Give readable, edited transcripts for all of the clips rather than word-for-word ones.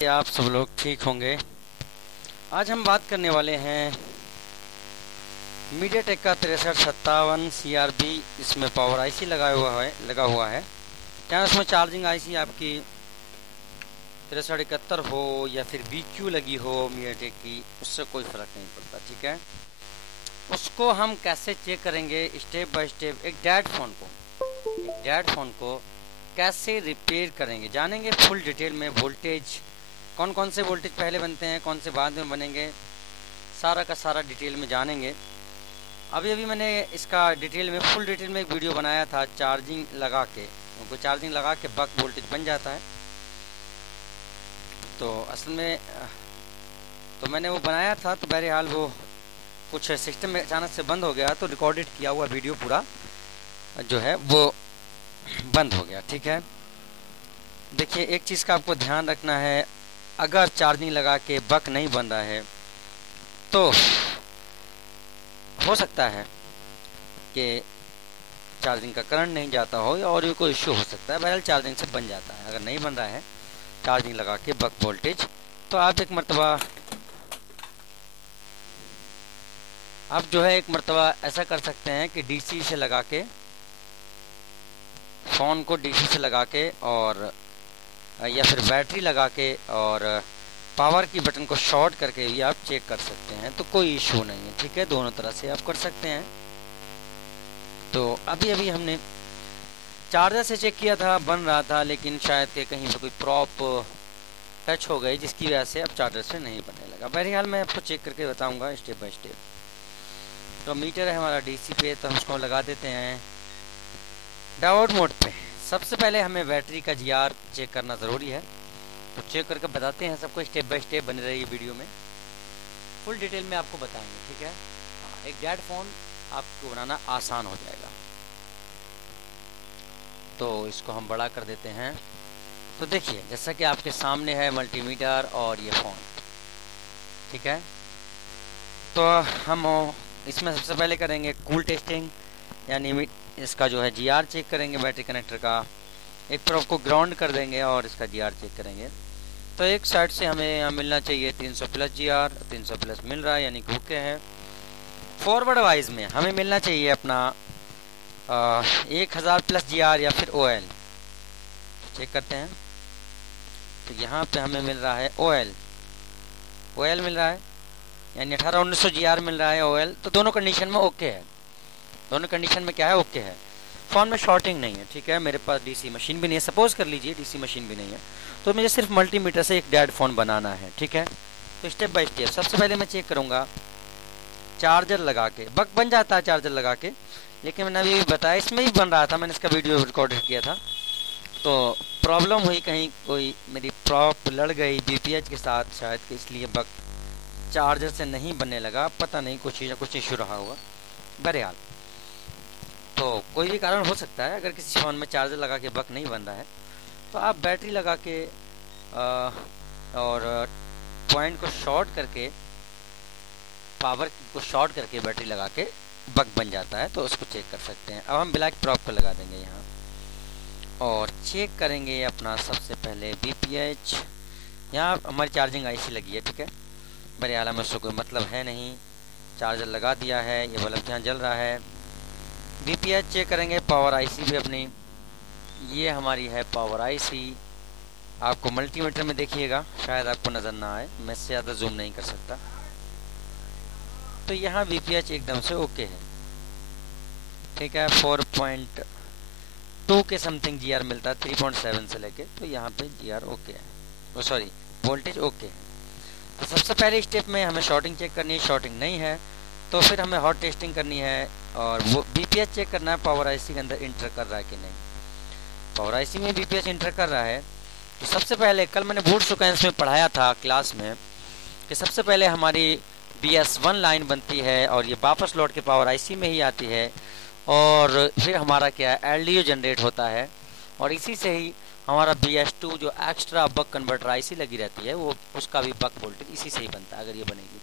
आप सब लोग ठीक होंगे। आज हम बात करने वाले हैं मीडियाटेक का 6357 CRB। इसमें पावर आईसी लगा हुआ है। चाहे उसमें चार्जिंग आईसी आपकी 6371 हो या फिर BQ लगी हो मीडियाटेक की, उससे कोई फ़र्क नहीं पड़ता। ठीक है, उसको हम कैसे चेक करेंगे स्टेप बाय स्टेप। एक डेड फ़ोन को कैसे रिपेयर करेंगे जानेंगे फुल डिटेल में। वोल्टेज, कौन कौन से वोल्टेज पहले बनते हैं, कौन से बाद में बनेंगे, सारा का सारा डिटेल में जानेंगे। अभी मैंने इसका फुल डिटेल में एक वीडियो बनाया था चार्जिंग लगा के बक वोल्टेज बन जाता है। तो असल में तो मैंने वो बनाया था, तो बहरहाल वो कुछ सिस्टम में अचानक से बंद हो गया, तो रिकॉर्डेड किया हुआ वीडियो पूरा जो है वो बंद हो गया। ठीक है, देखिए एक चीज़ का आपको ध्यान रखना है, अगर चार्जिंग लगा के बक नहीं बन रहा है तो हो सकता है कि चार्जिंग का करंट नहीं जाता हो या और भी कोई इश्यू हो सकता है। बहरहाल चार्जिंग से बन जाता है। अगर नहीं बन रहा है चार्जिंग लगा के बक वोल्टेज, तो आप एक मरतबा ऐसा कर सकते हैं कि डीसी से लगा के, फ़ोन को डीसी से लगा के और या फिर बैटरी लगा के और पावर की बटन को शॉर्ट करके भी आप चेक कर सकते हैं, तो कोई इशू नहीं है। ठीक है, दोनों तरह से आप कर सकते हैं। तो अभी हमने चार्जर से चेक किया था, बन रहा था, लेकिन शायद के कहीं पर कोई प्रॉप टच हो गई जिसकी वजह से अब चार्जर से नहीं बनने लगा। बहरहाल मैं आपको चेक करके बताऊंगा स्टेप बाय स्टेप। तो मीटर है हमारा डीसी पे, तो हम उसको लगा देते हैं डायोड मोड पे। सबसे पहले हमें बैटरी का GR चेक करना ज़रूरी है, तो चेक करके बताते हैं सबको। स्टेप बाय स्टेप बने रहिए वीडियो में, फुल डिटेल में आपको बताएंगे। ठीक है, एक डेड फ़ोन आपको बनाना आसान हो जाएगा। तो इसको हम बड़ा कर देते हैं। तो देखिए जैसा कि आपके सामने है मल्टीमीटर और ये फ़ोन। ठीक है, तो हम इसमें सबसे पहले करेंगे कूल टेस्टिंग, यानी इसका जो है GR चेक करेंगे बैटरी कनेक्टर का। एक प्रोब को ग्राउंड कर देंगे और इसका GR चेक करेंगे। तो एक साइड से हमें यहाँ मिलना चाहिए 300 प्लस GR, 300 प्लस मिल रहा है यानी कि ओके है। फॉरवर्ड वाइज में हमें मिलना चाहिए अपना 1000 प्लस GR या फिर OL। चेक करते हैं, तो यहाँ पे हमें मिल रहा है OL मिल रहा है, यानी 1800-1900 GR मिल रहा है OL। तो दोनों कंडीशन में ओके है। दोनों कंडीशन में क्या है, ओके है। फ़ोन में शॉर्टिंग नहीं है। ठीक है, मेरे पास डीसी मशीन भी नहीं है, सपोज कर लीजिए डीसी मशीन भी नहीं है, तो मुझे सिर्फ मल्टीमीटर से एक डेड फ़ोन बनाना है। ठीक है, तो स्टेप बाय स्टेप सबसे पहले मैं चेक करूँगा चार्जर लगा के। बक बन जाता है चार्जर लगा के, लेकिन मैंने अभी बताया इसमें भी बन रहा था, मैंने इसका वीडियो रिकॉर्ड किया था। तो प्रॉब्लम हुई, कहीं कोई मेरी प्रॉप लड़ गई BPH के साथ शायद, कि इसलिए बक चार्जर से नहीं बनने लगा। पता नहीं, कुछ इशू रहा होगा। बहरहाल तो कोई भी कारण हो सकता है। अगर किसी फ़ोन में चार्जर लगा के बक नहीं बन रहा है, तो आप बैटरी लगा के और पॉइंट को शॉर्ट करके, पावर को शॉर्ट करके बैटरी लगा के बक बन जाता है, तो उसको चेक कर सकते हैं। अब हम ब्लैक प्रॉप को लगा देंगे यहाँ और चेक करेंगे अपना सबसे पहले BPH। यहाँ हमारी चार्जिंग आईसी लगी है। ठीक है, बहरहाल हमें उससे कोई मतलब है नहीं, चार्जर लगा दिया है, ये बल्ब यहाँ जल रहा है। BPH चेक करेंगे, पावर आईसी भी अपनी, ये हमारी है पावर आईसी। आपको मल्टीमीटर में देखिएगा, शायद आपको नज़र ना आए, मैं इससे ज़्यादा जूम नहीं कर सकता। तो यहाँ BPH एकदम से ओके है। ठीक है, 4.2 के समथिंग GR मिलता है, 3.7 से लेके, तो यहाँ पे GR ओके है, वोल्टेज ओके है। तो सबसे पहले स्टेप में हमें शॉर्टिंग चेक करनी है, शॉर्टिंग नहीं है तो फिर हमें हॉट टेस्टिंग करनी है और वो BPH चेक करना है पावर आईसी के अंदर इंटर कर रहा है कि नहीं। पावर आईसी में BPH इंटर कर रहा है, तो सबसे पहले कल मैंने बूट सीक्वेंस में पढ़ाया था क्लास में कि सबसे पहले हमारी BS1 लाइन बनती है और ये वापस लौट के पावर आईसी में ही आती है, और फिर हमारा क्या है LDO जनरेट होता है, और इसी से ही हमारा BS2 जो एक्स्ट्रा बक कन्वर्टर आईसी लगी रहती है, वो उसका भी बक वोल्टेज इसी से ही बनता है। अगर ये बनेगी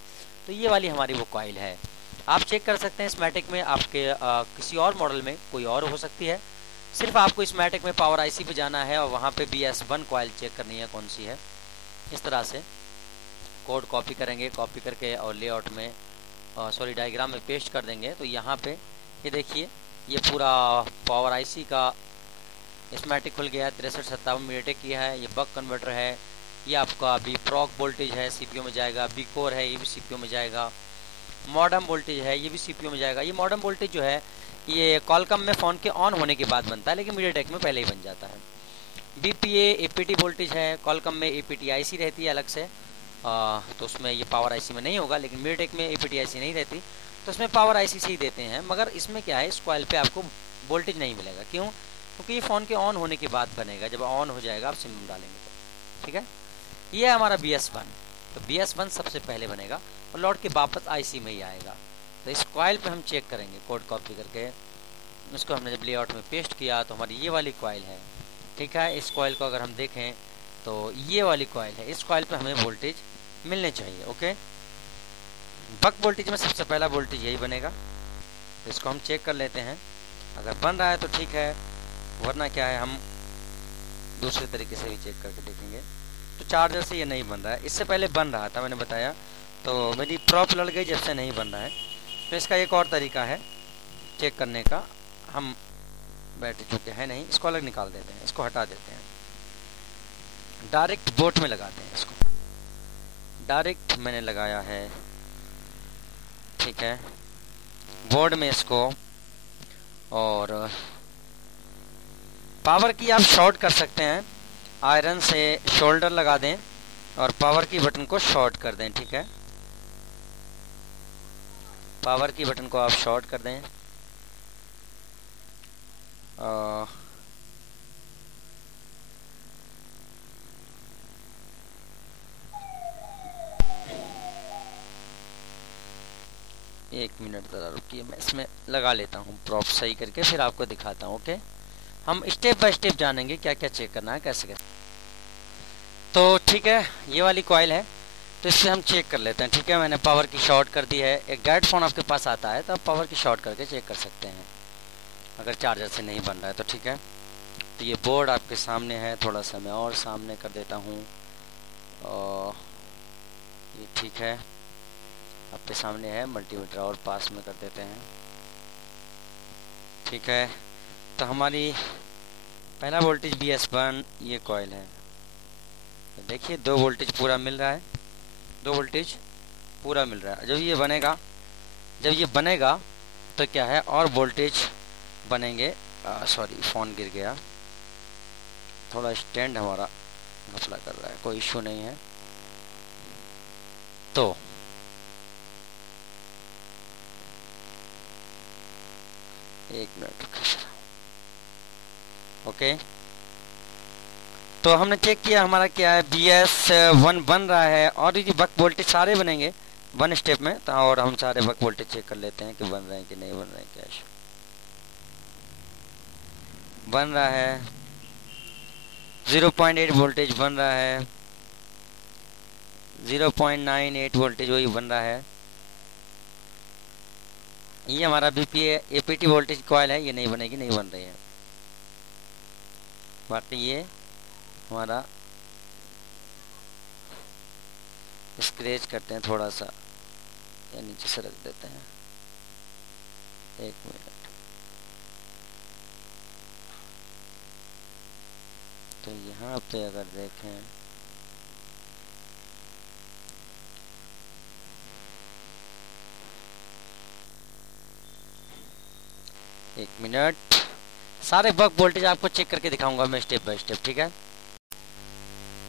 तो ये वाली हमारी वो कॉइल है। आप चेक कर सकते हैं स्मैटिक में, आपके किसी और मॉडल में कोई और हो सकती है। सिर्फ आपको स्मैटिक में पावर आईसी पे जाना है और वहाँ पे BS1 कॉइल चेक करनी है कौन सी है। इस तरह से कोड कॉपी करेंगे, कॉपी करके और लेआउट में सॉरी डायग्राम में पेस्ट कर देंगे। तो यहाँ पे ये देखिए ये पूरा पावर आईसी का स्कीमेटिक खुल गया है। 6357 मीडियाटेक की है, ये बक कन्वर्टर है, ये आपका बी प्रॉक वोल्टेज है, सीपीयू में जाएगा। बी कोर है, ये भी सीपीयू में जाएगा। मॉडम वोल्टेज है, ये भी सीपीयू में जाएगा। ये मॉडम वोल्टेज जो है ये कॉलकम में फ़ोन के ऑन होने के बाद बनता है, लेकिन मीडियाटेक में पहले ही बन जाता है। बीपीए एपीटी वोल्टेज है, कॉलकम में एपीटी आईसी रहती है अलग से, तो उसमें ये पावर आईसी में नहीं होगा, लेकिन मीडियाटेक में एपीटी आईसी नहीं रहती, तो उसमें पावर आईसी से ही देते हैं। मगर इसमें क्या है, इस कॉइल पे आपको वोल्टेज नहीं मिलेगा। क्यों? क्योंकि ये फ़ोन के ऑन होने के बाद बनेगा, जब ऑन हो जाएगा आप सिम डालेंगे तो। ठीक है, ये है हमारा BS1। तो BS1 सबसे पहले बनेगा और लौट के वापस आईसी में ही आएगा। तो इस कॉइल पे हम चेक करेंगे कोड कॉपी करके। उसको हमने जब लेआउट में पेस्ट किया तो हमारी ये वाली कॉइल है। ठीक है, इस कॉइल को अगर हम देखें तो ये वाली कॉइल है। इस कॉइल पे हमें वोल्टेज मिलने चाहिए। ओके, बक वोल्टेज में सबसे पहला वोल्टेज यही बनेगा। तो इसको हम चेक कर लेते हैं, अगर बन रहा है तो ठीक है, वरना क्या है हम दूसरे तरीके से भी चेक करके देखेंगे। तो चार्जर से ये नहीं बन रहा है, इससे पहले बन रहा था, मैंने बताया, तो मेरी प्रॉप लड़ गई जब से नहीं बन रहा है। तो इसका एक और तरीका है चेक करने का। हम बैटरी चूँकि है नहीं, इसको अलग निकाल देते हैं, इसको हटा देते हैं, डायरेक्ट बोट में लगाते हैं। इसको डायरेक्ट मैंने लगाया है, ठीक है, बोर्ड में इसको। और पावर की आप शॉर्ट कर सकते हैं, आयरन से शोल्डर लगा दें और पावर की बटन को शॉर्ट कर दें। ठीक है, पावर की बटन को आप शॉर्ट कर दें। एक मिनट ज़रा रुकिए, मैं इसमें लगा लेता हूँ प्रॉप सही करके, फिर आपको दिखाता हूँ। ओके, हम स्टेप बाय स्टेप जानेंगे क्या क्या चेक करना है, कैसे कैसे। तो ठीक है, ये वाली कॉइल है, तो इससे हम चेक कर लेते हैं। ठीक है, मैंने पावर की शॉर्ट कर दी है। एक गाइड फोन आपके पास आता है तो आप पावर की शॉर्ट करके चेक कर सकते हैं, अगर चार्जर से नहीं बन रहा है तो। ठीक है, तो ये बोर्ड आपके सामने है, थोड़ा सा मैं और सामने कर देता हूँ। ये ठीक है, आपके सामने है, मल्टीमीटर और पास में कर देते हैं। ठीक है, तो हमारी पहला वोल्टेज BS1 ये कॉइल है। तो देखिए 2 वोल्टेज पूरा मिल रहा है, 2 वोल्टेज पूरा मिल रहा है। जब ये बनेगा तो क्या है, और वोल्टेज बनेंगे। सॉरी, फ़ोन गिर गया, थोड़ा स्टैंड हमारा घपला कर रहा है, कोई इशू नहीं है। तो एक मिनट, ओके, तो हमने चेक किया हमारा क्या है, BS1 बन रहा है। और ये बक वोल्टेज सारे बनेंगे 1 स्टेप में, तो और हम सारे बक वोल्टेज चेक कर लेते हैं कि बन रहे हैं कि नहीं बन रहे हैं। क्या बन रहा है, 0.8 वोल्टेज बन रहा है, 0.98 वोल्टेज वही बन रहा है। ये हमारा बीपीए एपीटी वोल्टेज कॉइल है, ये नहीं बनेगी, नहीं बन रही है। बाकी ये हमारा स्क्रैच करते हैं थोड़ा सा, या नीचे से रख देते हैं। एक मिनट, तो यहाँ पे अगर देखें, एक मिनट, सारे बक वोल्टेज आपको चेक करके दिखाऊंगा मैं स्टेप बाय स्टेप। ठीक है,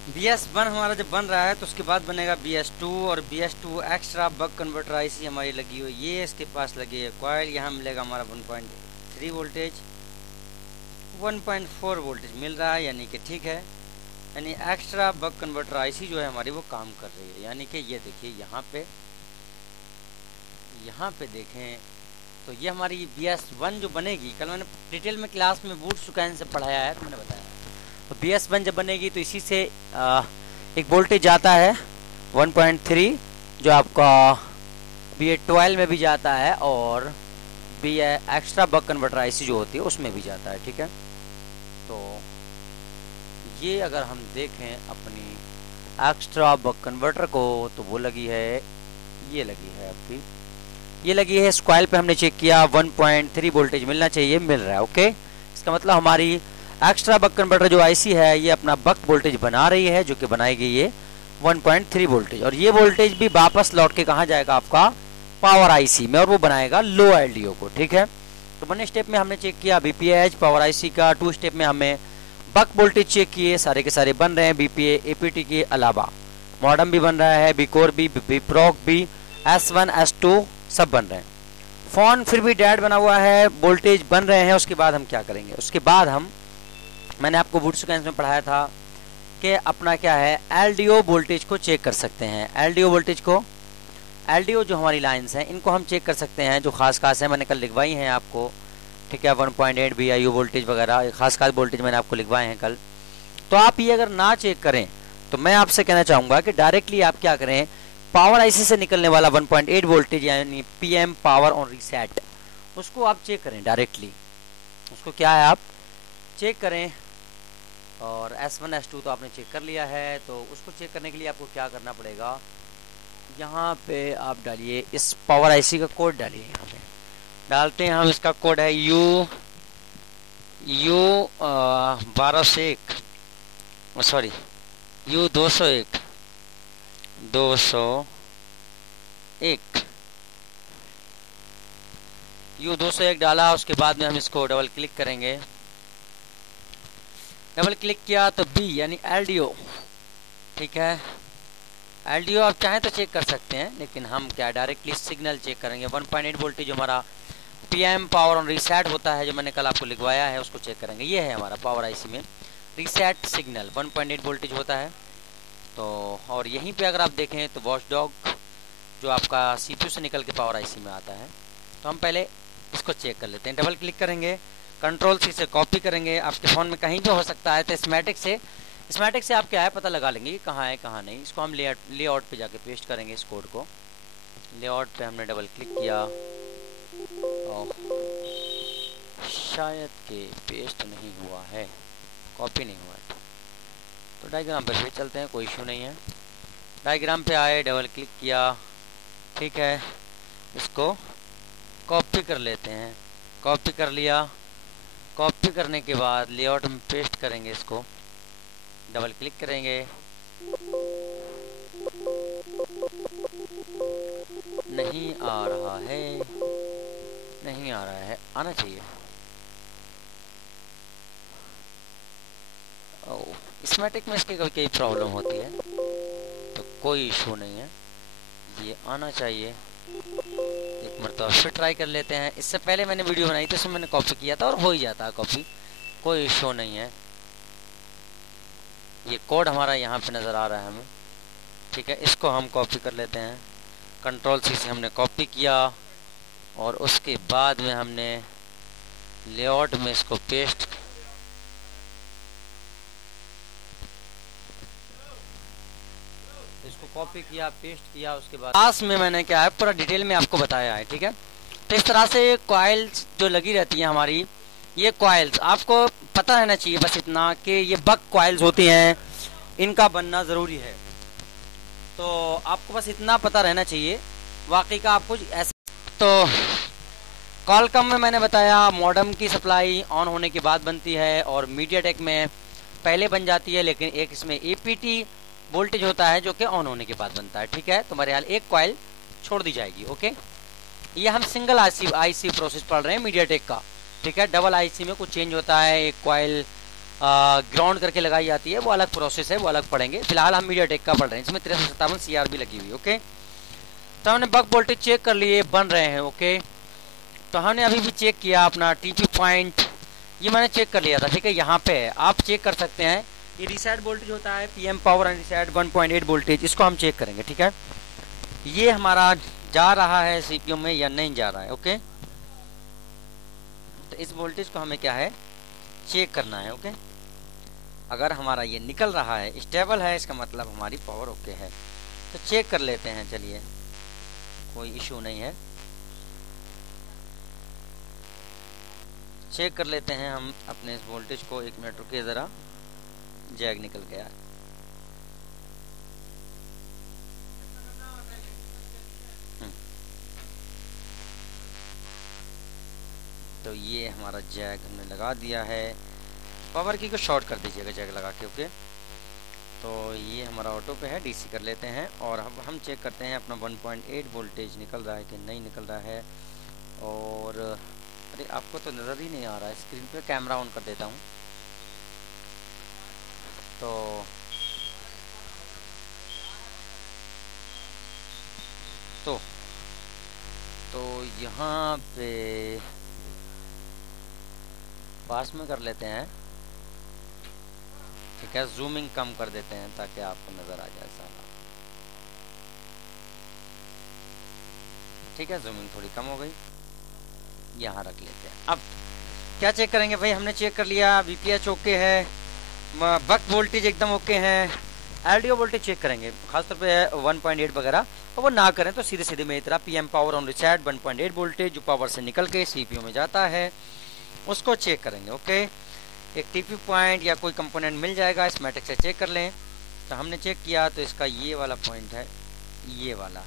BS1 हमारा जब बन रहा है तो उसके बाद बनेगा BS2, और BS2 extra buck converter IC हमारी लगी हुई, ये इसके पास लगी है कॉइल। यहाँ मिलेगा हमारा 1.3 वोल्टेज, 1.4 वोल्टेज मिल रहा है, यानी कि ठीक है, यानी एक्स्ट्रा बक कन्वर्टर आईसी जो है हमारी वो काम कर रही है। यानी कि ये देखिए यहाँ पे देखें तो ये हमारी BS1 जो बनेगी, कल मैंने डिटेल में क्लास में बूट सुकैन से पढ़ाया है, तो मैंने बताया। तो BS1 जब बनेगी तो इसी से एक वोल्टेज जाता है 1.3, जो आपका BA12 में भी जाता है, और एक्स्ट्रा बक कन्वर्टर आईसी जो होती है उसमें भी जाता है। ठीक है, तो ये अगर हम देखें अपनी एक्स्ट्रा बक कन्वर्टर को, तो वो लगी है, ये लगी है आपकी, ये लगी है स्क्वाइल पे। हमने चेक किया 1.3 वोल्टेज मिलना चाहिए, मिल रहा है। ओके, इसका मतलब हमारी एक्स्ट्रा बक कन्वर्टर जो आईसी है ये अपना बक वोल्टेज बना रही है, जो कि बनाई गई है 1.3 वोल्टेज। और ये वोल्टेज भी वापस लौट के कहाँ जाएगा, आपका पावर आईसी में, और वो बनाएगा लो एलडीओ को। ठीक है, तो 1 स्टेप में हमने चेक किया बीपीएच पावर आईसी का, 2 स्टेप में हमें बक वोल्टेज चेक किए, सारे के सारे बन रहे हैं बीपीए एपीटी के अलावा। मॉडम भी बन रहा है, बीकोर भी, बीप्रॉक भी, S1 S2 सब बन रहे हैं। फोन फिर भी डेड बना हुआ है, वोल्टेज बन रहे हैं। उसके बाद हम क्या करेंगे, उसके बाद मैंने आपको बूट सीक्वेंस में पढ़ाया था कि अपना क्या है, एलडीओ वोल्टेज को चेक कर सकते हैं। एलडीओ वोल्टेज को, एलडीओ जो हमारी लाइंस हैं इनको हम चेक कर सकते हैं, जो खास खास है, मैंने कल लिखवाई हैं आपको। ठीक है, 1.8 VIU वोल्टेज वगैरह खास खास वोल्टेज मैंने आपको लिखवाए हैं कल। तो आप ये अगर ना चेक करें तो मैं आपसे कहना चाहूँगा कि डायरेक्टली आप क्या करें, पावर आईसी से निकलने वाला 1.8 वोल्टेज यानी पीएम पावर ऑन रीसेट, उसको आप चेक करें डायरेक्टली। उसको क्या है, आप चेक करें। और S1 S2 तो आपने चेक कर लिया है, तो उसको चेक करने के लिए आपको क्या करना पड़ेगा, यहाँ पे आप डालिए इस पावर आईसी का कोड डालिए। यहाँ पे डालते हैं हम, इसका कोड है U 1201, सॉरी U 201 U 201 डाला। उसके बाद में हम इसको डबल क्लिक करेंगे। डबल क्लिक किया तो B यानी एलडीओ। ठीक है, एलडीओ आप चाहें तो चेक कर सकते हैं, लेकिन हम क्या डायरेक्टली सिग्नल चेक करेंगे। 1.8 वोल्टेज जो हमारा पीएम पावर ऑन रीसेट होता है, जो मैंने कल आपको लिखवाया है, उसको चेक करेंगे। ये है हमारा पावर आईसी में रीसेट सिग्नल 1.8 वोल्टेज होता है। तो और यहीं पे अगर आप देखें तो वॉचडॉग जो आपका सीपीयू से निकल के पावर आईसी में आता है। तो हम पहले इसको चेक कर लेते हैं। डबल क्लिक करेंगे, कंट्रोल सी से कॉपी करेंगे। आपके फ़ोन में कहीं भी हो सकता है, तो स्मैटिक से आप क्या है पता लगा लेंगे कि कहाँ है कहाँ नहीं। इसको हम लेआउट पे जाके पेस्ट करेंगे। इस कोड को लेआउट पे हमने डबल क्लिक किया और शायद के पेस्ट नहीं हुआ है, कॉपी नहीं हुआ है। तो डायग्राम पे फिर चलते हैं, कोई इशू नहीं है। डायग्राम पे आए, डबल क्लिक किया। ठीक है, इसको कॉपी कर लेते हैं। कॉपी कर लिया। कॉपी करने के बाद लेआउट में पेस्ट करेंगे। इसको डबल क्लिक करेंगे, नहीं आ रहा है, नहीं आ रहा है, आना चाहिए। स्मैटिक में इसकी कभी प्रॉब्लम होती है, तो कोई इशू नहीं है, ये आना चाहिए। एक मरतबा फिर ट्राई कर लेते हैं। इससे पहले मैंने वीडियो बनाई थी, उसमें मैंने कॉपी किया था और हो ही जाता है कॉपी, कोई इशू नहीं है। ये कोड हमारा यहाँ पे नज़र आ रहा है हमें। ठीक है, इसको हम कॉपी कर लेते हैं। कंट्रोल सी से हमने कॉपी किया और उसके बाद में हमने लेआउट में इसको पेस्ट, इसको कॉपी किया, पेस्ट किया। उसके बाद पास में मैंने क्या है पूरा डिटेल में आपको बताया है। ठीक है, तो इस तरह से कॉइल्स जो लगी रहती हैं हमारी, ये कॉइल्स आपको पता रहना चाहिए बस इतना कि ये बक कॉइल्स होती हैं, इनका बनना ज़रूरी है। तो आपको बस इतना पता रहना चाहिए, वाकई का आपको ऐसे। तो कॉलकॉम में मैंने बताया मॉडेम की सप्लाई ऑन होने के बाद बनती है और मीडियाटेक में पहले बन जाती है, लेकिन एक इसमें एपीटी वोल्टेज होता है जो कि ऑन होने के बाद बनता है। ठीक है, तो हमारे हाल एक कॉइल छोड़ दी जाएगी। ओके, ये हम सिंगल आईसी प्रोसेस पढ़ रहे हैं मीडियाटेक का। ठीक है, डबल आईसी में कुछ चेंज होता है, एक कॉइल ग्राउंड करके लगाई जाती है, वो अलग प्रोसेस है, वो अलग पढ़ेंगे। फिलहाल हम मीडियाटेक का पढ़ रहे हैं, इसमें 6357 CRB लगी हुई। ओके, तो हमने बक वोल्टेज चेक कर लिए, बन रहे हैं। ओके, तो हमने अभी भी चेक किया अपना टीपी पॉइंट, ये मैंने चेक कर लिया था। ठीक है, यहाँ पे आप चेक कर सकते हैं, ये रीसेट वोल्टेज होता है PM power and reset 1.8 voltage, इसको हम चेक करेंगे। ठीक है, ये हमारा जा रहा है सीपीयू में या नहीं जा रहा है। ओके, तो इस वोल्टेज को हमें क्या है चेक करना है। ओके, अगर हमारा ये निकल रहा है, स्टेबल है, इसका मतलब हमारी पावर ओके है। तो चेक कर लेते हैं, चलिए, कोई इशू नहीं है। चेक कर लेते हैं हम अपने इस वोल्टेज को। 1 मिनट रुकिए ज़रा, जैग निकल गया। ये हमारा जैक हमने लगा दिया है। पावर की को शॉर्ट कर दीजिएगा जैक लगा के। ओके, तो ये हमारा ऑटो पे है, डीसी कर लेते हैं और अब हम चेक करते हैं अपना 1.8 वोल्टेज निकल रहा है कि नहीं निकल रहा है। और अरे आपको तो नज़र ही नहीं आ रहा है स्क्रीन पे, कैमरा ऑन कर देता हूँ। तो यहाँ पे पास में कर लेते हैं, ठीक है, जूमिंग कम कर देते हैं ताकि आपको नज़र आ जाए सारा। ठीक है, जूमिंग थोड़ी कम हो गई, यहाँ रख लेते हैं। अब क्या चेक करेंगे भाई, हमने चेक कर लिया वीपीएच ओके है, बक वोल्टेज एकदम ओके है। एलडीओ वोल्टेज चेक करेंगे, खासतौर पे 1.8 वगैरह, और वो ना करें तो सीधे सीधे मेरी तरह PM power on reset 1.8 voltage जो पावर से निकल के सीपीयू में जाता है उसको चेक करेंगे। ओके, एक टीपी पॉइंट या कोई कंपोनेंट मिल जाएगा, स्कीमेटिक से चेक कर लें। तो हमने चेक किया तो इसका ये वाला पॉइंट है, ये वाला,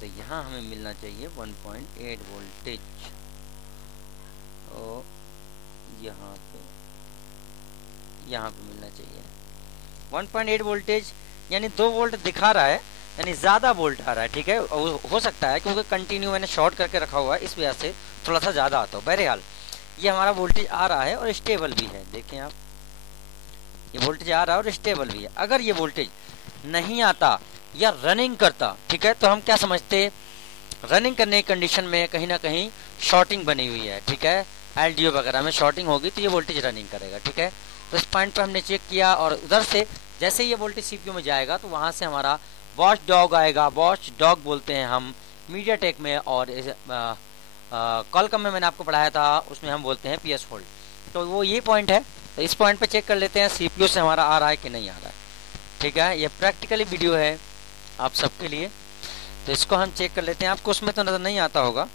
तो यहाँ हमें मिलना चाहिए 1.8 वोल्टेज। और यहाँ पे मिलना चाहिए 1.8 वोल्टेज, यानी 2 वोल्ट दिखा रहा है, यानी ज़्यादा वोल्ट आ रहा है। ठीक है, हो सकता है क्योंकि कंटिन्यू मैंने शॉर्ट करके रखा हुआ है, इस वजह से थोड़ा सा ज़्यादा आता हो। बहरहाल ये हमारा वोल्टेज आ रहा है और स्टेबल भी है, देखें आप, ये वोल्टेज आ रहा है और स्टेबल भी है। अगर ये वोल्टेज नहीं आता या रनिंग करता, ठीक है, तो हम क्या समझते, रनिंग करने की कंडीशन में कहीं ना कहीं शॉर्टिंग बनी हुई है। ठीक है, एलडीओ वगैरह में शॉर्टिंग होगी तो ये वोल्टेज रनिंग करेगा। ठीक है, तो इस पॉइंट पे हमने चेक किया और उधर से जैसे ये वोल्टेज सीपीयू में जाएगा तो वहां से हमारा वॉच डॉग आएगा। वॉच डॉग बोलते हैं हम मीडियाटेक में, और कॉलकॉम में मैंने आपको पढ़ाया था, उसमें हम बोलते हैं पीएस होल्ड। तो वो ये पॉइंट है, तो इस पॉइंट पे चेक कर लेते हैं सीपीयू से हमारा आ रहा है कि नहीं आ रहा है। ठीक है, ये प्रैक्टिकली वीडियो है आप सबके लिए, तो इसको हम चेक कर लेते हैं। आपको उसमें तो नज़र नहीं आता होगा,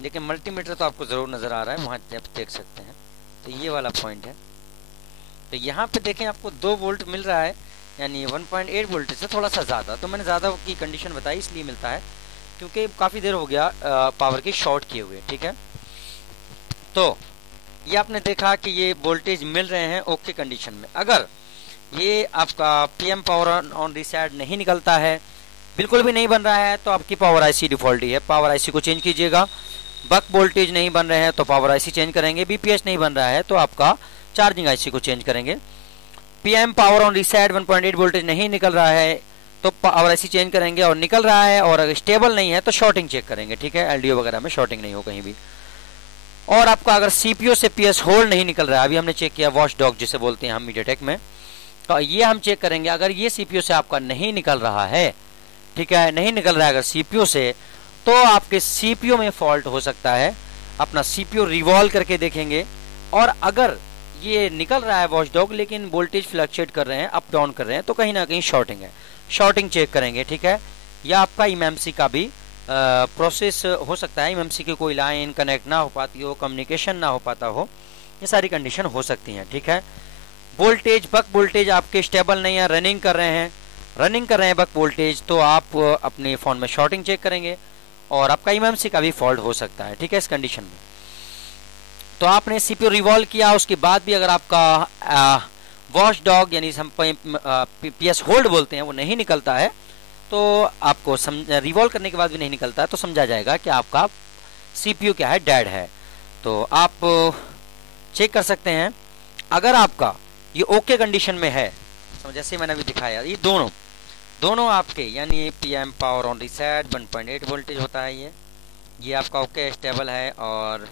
लेकिन मल्टीमीटर तो आपको ज़रूर नज़र आ रहा है, वहाँ आप देख सकते हैं। तो ये वाला पॉइंट है, तो यहाँ पे देखें आपको 2 वोल्ट मिल रहा है, यानी 1.8 वोल्टेज से थोड़ा सा ज़्यादा। तो मैंने ज़्यादा की कंडीशन बताई इसलिए मिलता है क्योंकि काफ़ी देर हो गया पावर की शॉर्ट किए हुए। ठीक है, तो ये आपने देखा कि ये वोल्टेज मिल रहे हैं ओके कंडीशन में। अगर ये आपका पीएम पावर ऑन रीसेट नहीं निकलता है, बिल्कुल भी नहीं बन रहा है, तो आपकी पावर आईसी डिफॉल्ट ही है, पावर आईसी को चेंज कीजिएगा। बक वोल्टेज नहीं बन रहे हैं तो पावर आईसी चेंज करेंगे। बीपीएच नहीं बन रहा है तो आपका चार्जिंग आईसी को चेंज करेंगे। PM power on reset 1.8 voltage नहीं निकल रहा है तो पावर आईसी चेंज करेंगे, और निकल रहा है और अगर स्टेबल नहीं है तो शॉर्टिंग चेक करेंगे। ठीक है, एलडीओ वगैरह में शॉर्टिंग नहीं हो कहीं भी। और आपका अगर सीपीयू से पीएस होल्ड नहीं निकल रहा है, अभी हमने चेक किया वॉच डॉग जिसे बोलते हैं हम मीडियाटेक में, तो ये हम चेक करेंगे। अगर ये सीपीयू से आपका नहीं निकल रहा है, ठीक है, नहीं निकल रहा है अगर सीपीयू से, तो आपके सीपीयू में फॉल्ट हो सकता है। अपना सीपीयू रिवॉल्व करके देखेंगे, और अगर ये निकल रहा है वॉच डॉग लेकिन वोल्टेज फ्लक्चुएट कर रहे हैं, अप डाउन कर रहे हैं, तो कहीं ना कहीं शॉर्टिंग है। शॉर्टिंग चेक करेंगे। ठीक है, या आपका एमएमसी का भी प्रोसेस हो सकता है, एमएमसी की कोई लाइन कनेक्ट ना हो पाती हो, कम्युनिकेशन ना हो पाता हो, ये सारी कंडीशन हो सकती हैं। ठीक है, वोल्टेज बक वोल्टेज आपके स्टेबल नहीं है, रनिंग कर रहे हैं बक वोल्टेज, तो आप अपने फ़ोन में शॉर्टिंग चेक करेंगे, और आपका एमएमसी का भी फॉल्ट हो सकता है। ठीक है, इस कंडीशन में तो आपने सीपीयू रिवॉल्व किया, उसके बाद भी अगर आपका वॉच डॉग यानी हम पीएस होल्ड बोलते हैं वो नहीं निकलता है, तो आपको रिवॉल्व करने के बाद भी नहीं निकलता है, तो समझा जाएगा कि आपका सीपीयू क्या है, डेड है। तो आप चेक कर सकते हैं। अगर आपका ये ओके कंडीशन में है, जैसे मैंने अभी दिखाया, ये दोनों आपके, यानी PM power on reset 1.8 voltage होता है, ये आपका ओके स्टेबल है, और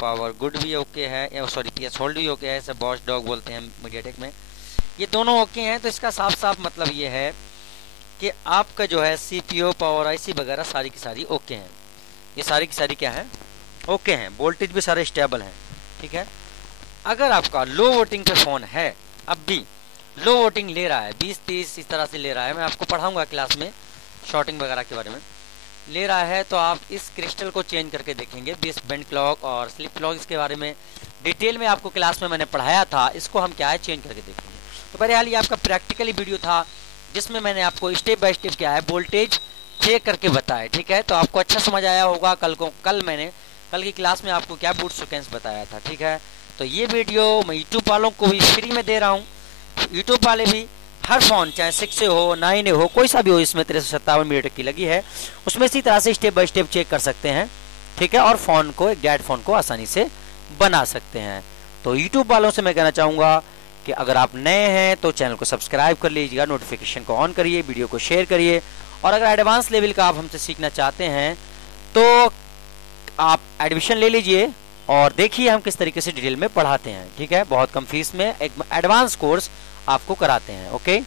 पावर गुड भी ओके है, सॉरी पीएस होल्ड भी ओके है, इसे वॉच डॉग बोलते हैं मीडियाटेक में, ये दोनों ओके हैं। तो इसका साफ साफ मतलब ये है कि आपका जो है सीपीयू पावर आईसी वगैरह सारी की सारी ओके हैं, ये सारी की सारी क्या है, ओके हैं, वोल्टेज भी सारे स्टेबल हैं। ठीक है, अगर आपका लो वोटिंग पे फ़ोन है, अब भी लो वोटिंग ले रहा है, 20-30 इस तरह से ले रहा है, मैं आपको पढ़ाऊंगा क्लास में शॉर्टिंग वगैरह के बारे में, ले रहा है तो आप इस क्रिस्टल को चेंज करके देखेंगे। बेस बेंड क्लॉक और स्लिप क्लॉक, इसके बारे में डिटेल में आपको क्लास में मैंने पढ़ाया था, इसको हम क्या है चेंज करके देखेंगे। तो बहरहाल ये आपका प्रैक्टिकली वीडियो था जिसमें मैंने आपको स्टेप बाय स्टेप क्या है वोल्टेज चेक करके बताया। ठीक है, तो आपको अच्छा समझ आया होगा। कल मैंने कल की क्लास में आपको क्या बूट सीक्वेंस बताया था, ठीक है। तो ये वीडियो मैं यूट्यूब वालों को भी फ्री में दे रहा हूँ। यूट्यूब वाले भी हर फोन चाहे 6 से हो 9 हो कोई सा भी हो, इसमें 357 मिनट की लगी है, उसमें इसी तरह से स्टेप बाय स्टेप चेक कर सकते हैं, ठीक है। और फोन को, एक डेड फोन को आसानी से बना सकते हैं। तो यूट्यूब वालों से मैं कहना चाहूँगा कि अगर आप नए हैं तो चैनल को सब्सक्राइब कर लीजिएगा, नोटिफिकेशन को ऑन करिए, वीडियो को शेयर करिए। और अगर एडवांस लेवल का आप हमसे सीखना चाहते हैं तो आप एडमिशन ले लीजिए और देखिए हम किस तरीके से डिटेल में पढ़ाते हैं, ठीक है। बहुत कम फीस में एक एडवांस कोर्स आपको कराते हैं। ओके।